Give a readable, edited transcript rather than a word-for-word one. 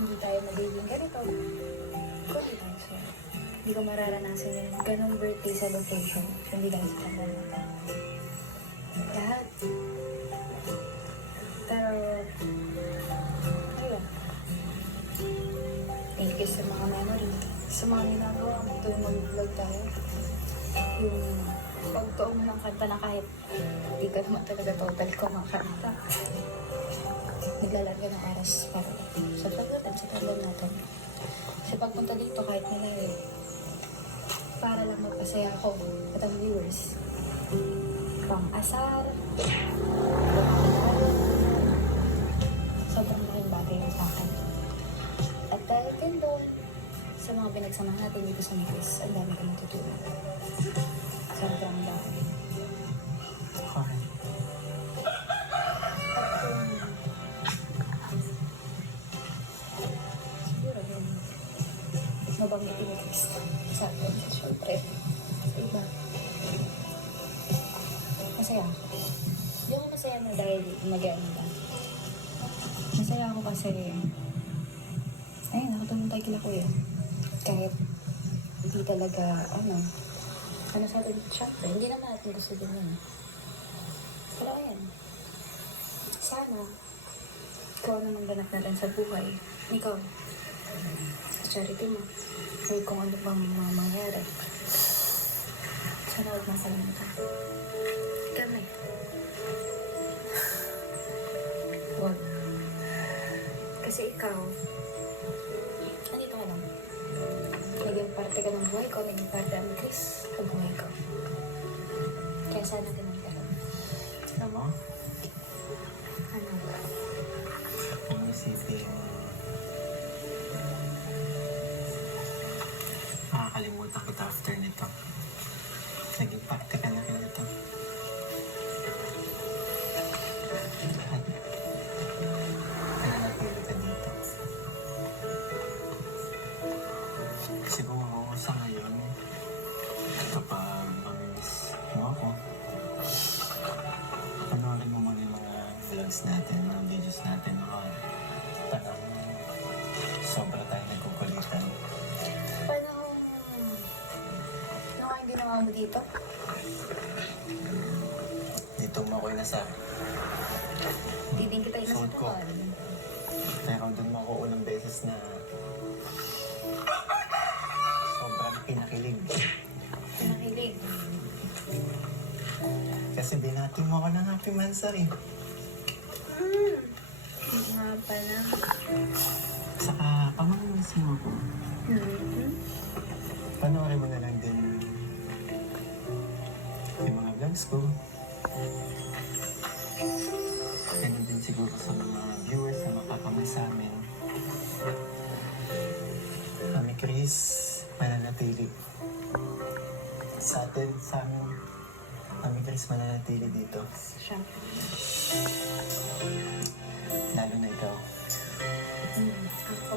hindi tayo magiging ganito. Kundi tayo siya. Hindi ko mararanasan yung ganong birthday celebration. Hindi dahil sa pamamagitan. Lahat. Pero, ayun. Thank you sa mga memory. Sa mga ginagawa mo tuwing mag-vlog tayo. Yung pagtuong ng kanta na kahit hindi ka naman talaga total kumakanta. Naglalaan ka ng oras para sa paglutan, sa tabon natin. Sa pagpunta dito kahit nila para lang magpasaya ako at ang viewers. Pang-asar, sobrang laking bagay yun sa akin. At dahil din doon, sa mga pinagsamahan natin dito sa Mekis, ang dami ko natutunan. Sobrang dami. Okay. Siguro yun. Mabanggit yung Mekis sa atin. Siyempre, iba. Masaya ako. Hindi ako masaya na dahil mag-ano lang. Masaya ako kasi ayun, nakatulong tayo kila kuya. Kahit hindi talaga, ano sa atin, syempre, hindi naman natin gusto din yun. Pero ayan, sana, ikaw naman ganap natin sa buhay. Ikaw, sa charity mo, kahit kung ano bang mangyari. Sana huwag masalimutan. Kami. Huwag. Kasi ikaw, andito ka lang. Naging parte ka ng buhay ko, naging parte ang Chris sa buhay ko. Kaya sana ganun ka lang. Alam mo, Ano? kung isipin, makakalimutan kita after nito. Naging parte ka na rin nito. At nananatili ka dito. Siguro sa ngayon, kapag mamimiss mo ako, panoorin mo muna yung mga vlogs natin, mga videos natin, mga tanong sobra tayo nagkukulitan. Paano ano kayong ginawa mo dito? Dito mo ako inasar. Hindi din kita Suot ko. inasatuan. Pero doon mo ako unang beses na sobrang pinakilig. Nakilig. Kasi binati mo ako ng Happy Mansari. Hindi nga pala. Saka pamamiss mo ako. Panoorin mo na lang din yung mga vlogs ko. Ganun din siguro sa mga viewers na makakamay sa amin. Kami Chris, mananatili. Sa atin, sa amin, kami Chris mananatili dito. Siyempre. Lalo na ikaw. Ako,